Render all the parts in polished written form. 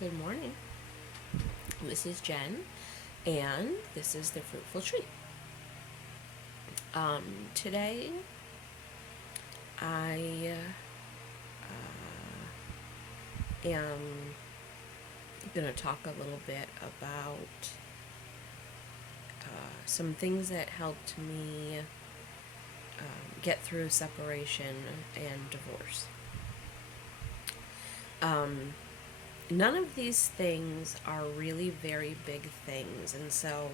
Good morning. This is Jen, and this is the Fruitful Tree. Today, I am going to talk a little bit about some things that helped me get through separation and divorce. None of these things are really very big things, and so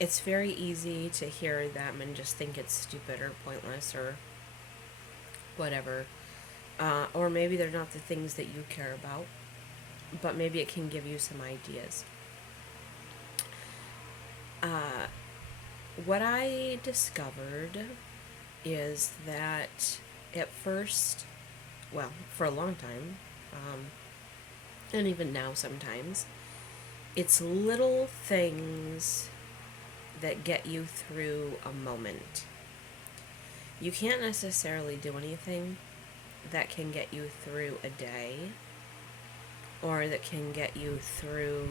it's very easy to hear them and just think it's stupid or pointless or whatever. Or maybe they're not the things that you care about, but maybe it can give you some ideas. Uh, what I discovered is that at first, well, for a long time, and even now sometimes, it's little things that get you through a moment. You can't necessarily do anything that can get you through a day or that can get you through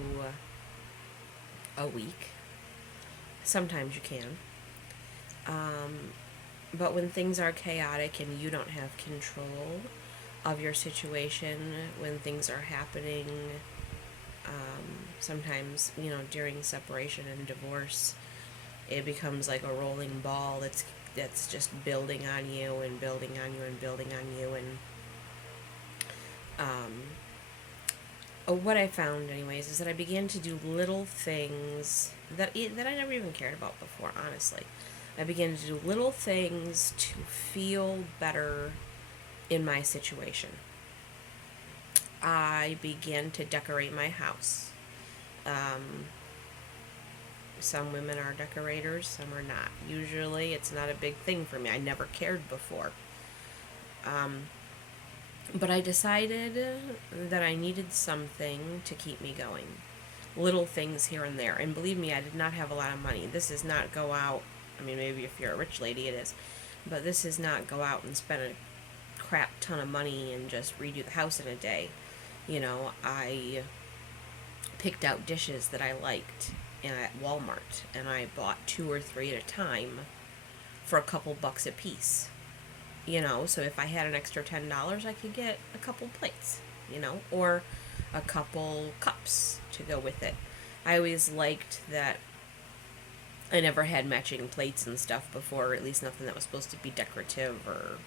a week. Sometimes you can. But when things are chaotic and you don't have control of your situation, when things are happening, sometimes, during separation and divorce, it becomes like a rolling ball that's just building on you and building on you and building on you. And what I found, anyways, is that I began to do little things that I never even cared about before. Honestly, I began to do little things to feel better in my situation. I began to decorate my house. Some women are decorators, some are not. Usually, it's not a big thing for me. I never cared before. But I decided that I needed something to keep me going. Little things here and there. And believe me, I did not have a lot of money. This is not go out. I mean, maybe if you're a rich lady, it is. But this is not go out and spend a crap ton of money and just redo the house in a day. I picked out dishes that I liked at Walmart, and I bought 2 or 3 at a time for a couple bucks a piece. So if I had an extra $10, I could get a couple plates, or a couple cups to go with it. I always liked that I never had matching plates and stuff before, or at least nothing that was supposed to be decorative or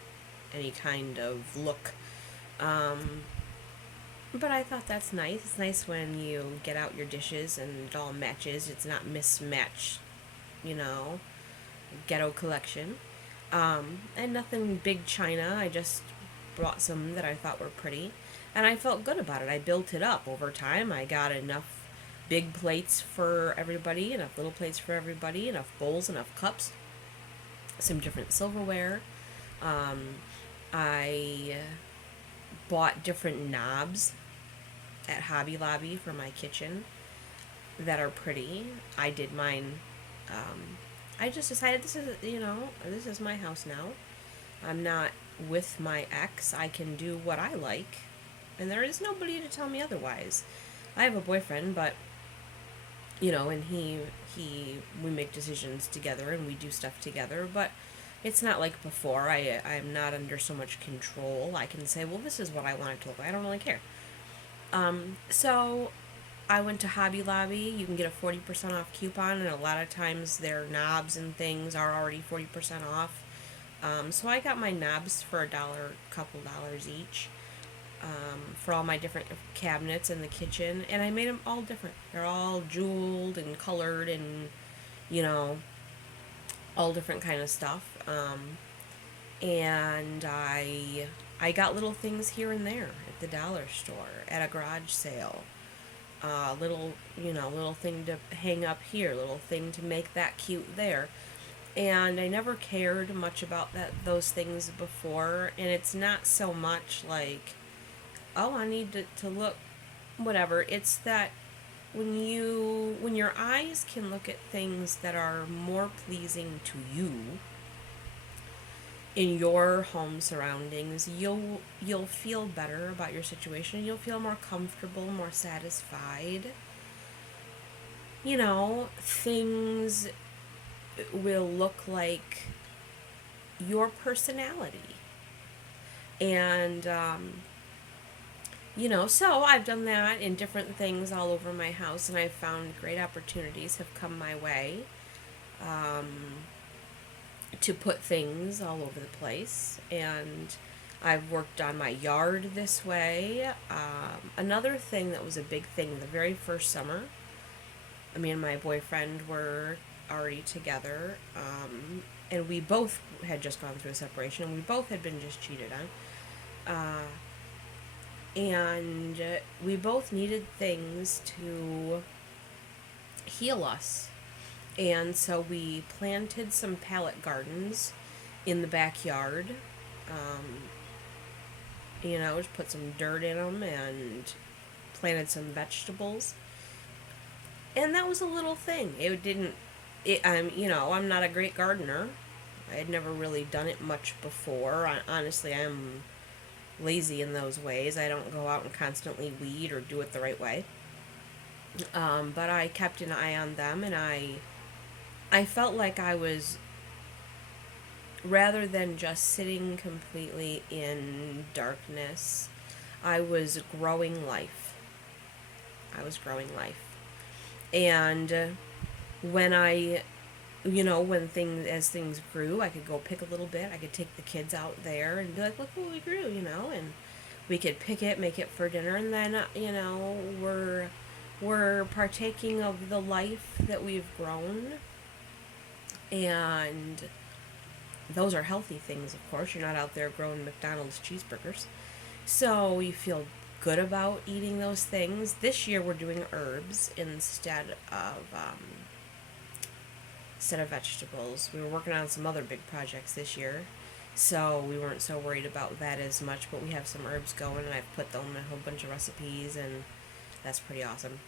any kind of look. But I thought that's nice. It's nice when you get out your dishes and it all matches. It's not mismatched, you know, ghetto collection. And nothing big china. I just brought some that I thought were pretty. And I felt good about it. I built it up over time. I got enough big plates for everybody, enough little plates for everybody, enough bowls, enough cups, some different silverware. I bought different knobs at Hobby Lobby for my kitchen that are pretty. I did mine. I just decided this is my house now. I'm not with my ex. I can do what I like, and there is nobody to tell me otherwise. I have a boyfriend, but and we make decisions together and we do stuff together, but it's not like before. I'm not under so much control. I can say, well, this is what I want it to look like. I don't really care. So I went to Hobby Lobby. You can get a 40% off coupon, and a lot of times their knobs and things are already 40% off. So I got my knobs for couple dollars each, for all my different cabinets in the kitchen, and I made them all different. They're all jeweled and colored and, you know, all different kind of stuff. And I got little things here and there at the dollar store, at a garage sale. Little thing to hang up here, little thing to make that cute there. And I never cared much about those things before, and it's not so much like, oh, I need to look whatever. It's that when your eyes can look at things that are more pleasing to you, in your home surroundings, you'll feel better about your situation. You'll feel more comfortable, more satisfied. Things will look like your personality. And so I've done that in different things all over my house, and I've found great opportunities have come my way, um, to put things all over the place. And I've worked on my yard this way. Another thing that was a big thing the very first summer, me and my boyfriend were already together, and we both had just gone through a separation, and we both had been just cheated on. And we both needed things to heal us. And so we planted some pallet gardens in the backyard. Just put some dirt in them and planted some vegetables. And that was a little thing. I'm not a great gardener. I had never really done it much before. Honestly, I'm lazy in those ways. I don't go out and constantly weed or do it the right way. But I kept an eye on them, and I felt like I was, rather than just sitting completely in darkness, I was growing life. And when as things grew, I could go pick a little bit. I could take the kids out there and be like, look what we grew, and we could pick it, make it for dinner, and then, we're partaking of the life that we've grown. And those are healthy things, of course. You're not out there growing McDonald's cheeseburgers. So you feel good about eating those things. This year we're doing herbs instead of vegetables. We were working on some other big projects this year, so we weren't so worried about that as much, but we have some herbs going, and I've put them in a whole bunch of recipes, and that's pretty awesome.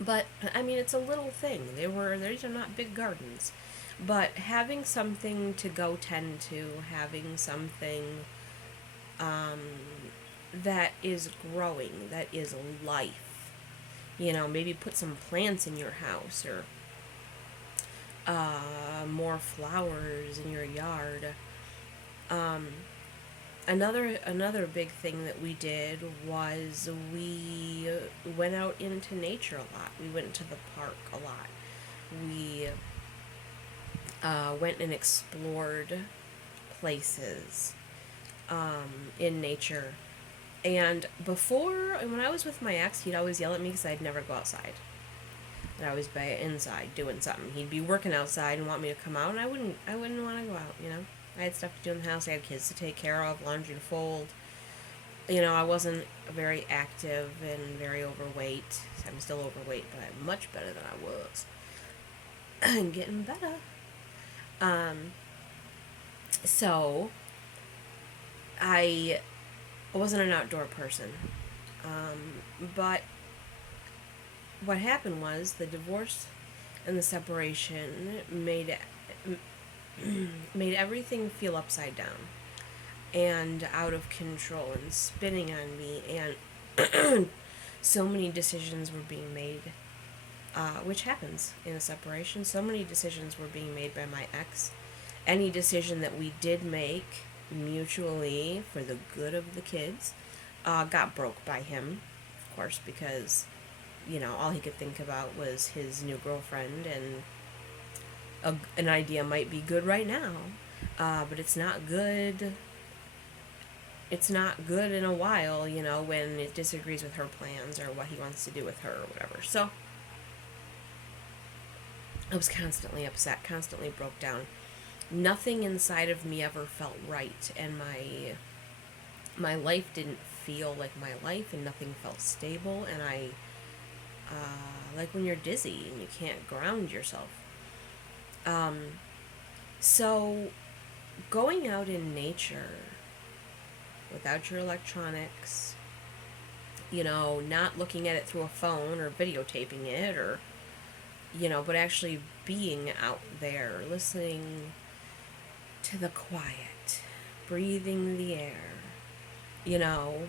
But, it's a little thing. These are not big gardens. But having something to go tend to, having something that is growing, that is life. Maybe put some plants in your house, or more flowers in your yard. Another big thing that we did was we went out into nature a lot. We went to the park a lot. We went and explored places in nature. And when I was with my ex, he'd always yell at me because I'd never go outside. And I was inside doing something. He'd be working outside and want me to come out, and I wouldn't want to go out, I had stuff to do in the house. I had kids to take care of, laundry to fold. I wasn't very active and very overweight. I'm still overweight, but I'm much better than I was. And getting better. So I wasn't an outdoor person. But what happened was the divorce and the separation made everything feel upside down and out of control and spinning on me, and so many decisions were being made, which happens in a separation. So many decisions were being made by my ex. Any decision that we did make mutually for the good of the kids got broke by him, of course, because all he could think about was his new girlfriend, and an idea might be good right now, but it's not good. It's not good in a while, when it disagrees with her plans or what he wants to do with her or whatever. So I was constantly upset, constantly broke down. Nothing inside of me ever felt right, and my life didn't feel like my life, and nothing felt stable, and I like when you're dizzy and you can't ground yourself. So going out in nature without your electronics, not looking at it through a phone or videotaping it, or but actually being out there, listening to the quiet, breathing the air, you know,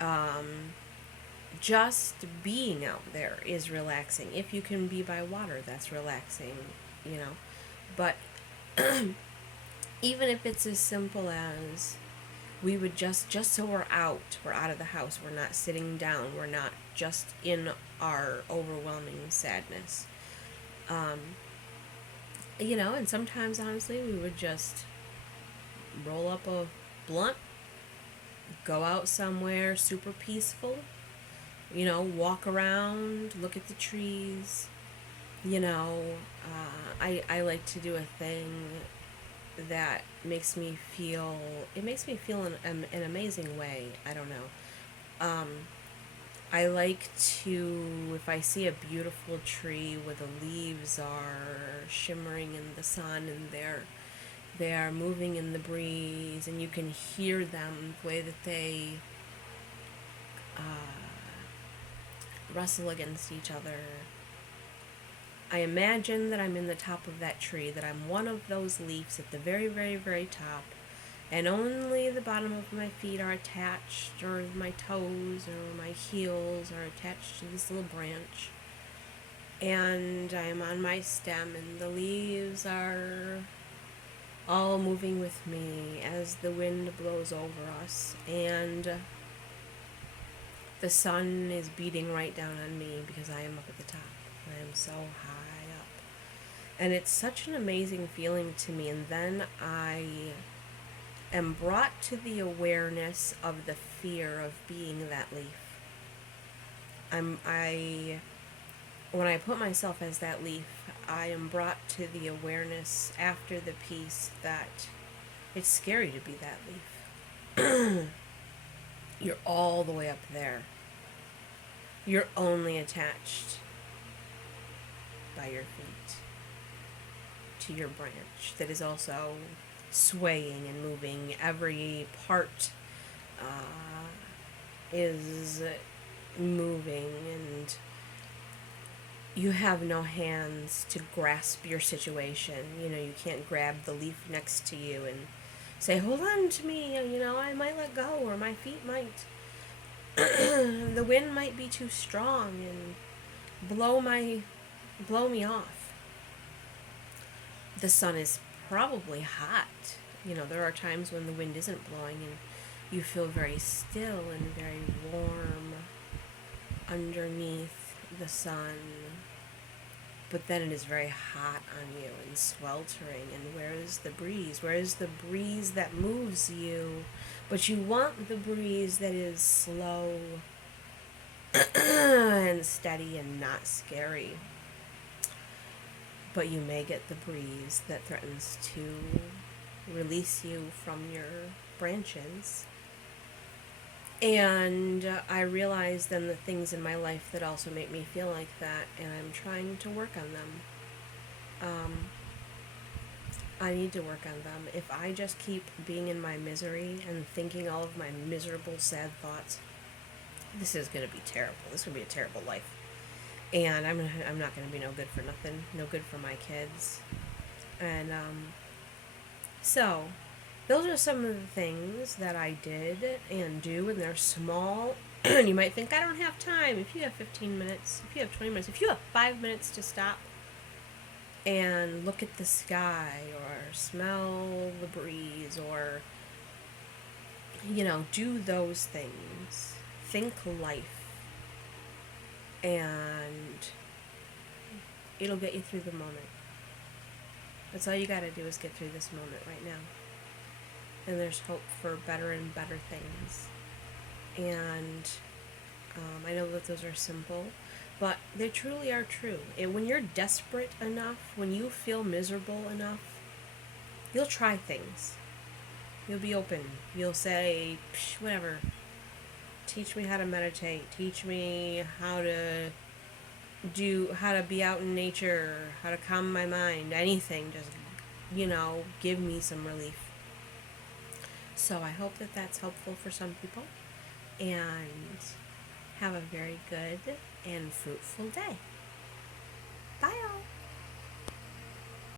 um, just being out there is relaxing. If you can be by water, that's relaxing, you know. But even if it's as simple as we would just so we're out of the house, we're not sitting down, we're not just in our overwhelming sadness. Um, you know, and sometimes honestly we would just roll up a blunt, go out somewhere super peaceful, you know, walk around, look at the trees, you know. I like to do a thing that makes me feel in an amazing way. I don't know. I like to, if I see a beautiful tree where the leaves are shimmering in the sun and they are moving in the breeze, and you can hear them the way that they rustle against each other. I imagine that I'm in the top of that tree, that I'm one of those leaves at the very, very, very top, and only the bottom of my feet are attached, or my toes or my heels are attached to this little branch. And I'm on my stem, and the leaves are all moving with me as the wind blows over us, and the sun is beating right down on me because I am up at the top. I am so high up. And it's such an amazing feeling to me. And then I am brought to the awareness of the fear of being that leaf. When I put myself as that leaf, I am brought to the awareness after the piece that it's scary to be that leaf. You're all the way up there. You're only attached by your feet to your branch that is also swaying and moving. Every part is moving, and you have no hands to grasp your situation. You know, you can't grab the leaf next to you and say, hold on to me, you know, I might let go, or my feet might, the wind might be too strong and blow me off. The sun is probably hot. You know, there are times when the wind isn't blowing and you feel very still and very warm underneath the sun. But then it is very hot on you and sweltering. And where is the breeze? Where is the breeze that moves you? But you want the breeze that is slow and steady and not scary. But you may get the breeze that threatens to release you from your branches. And I realize then the things in my life that also make me feel like that, and I'm trying to work on them. I need to work on them. If I just keep being in my misery and thinking all of my miserable, sad thoughts, this is going to be terrible. This is going to be a terrible life. And I'm not going to be no good for nothing, no good for my kids. And so those are some of the things that I did and do, and they're small. And you might think, I don't have time. If you have 15 minutes, if you have 20 minutes, if you have 5 minutes to stop and look at the sky or smell the breeze or, you know, do those things. Think life. And it'll get you through the moment. That's all you gotta do is get through this moment right now. And there's hope for better and better things. And I know that those are simple, but they truly are true. And when you're desperate enough, when you feel miserable enough, you'll try things. You'll be open. You'll say, whatever. Teach me how to meditate. Teach me how to be out in nature, how to calm my mind, anything. Just, you know, give me some relief. So I hope that that's helpful for some people. And have a very good and fruitful day. Bye, all.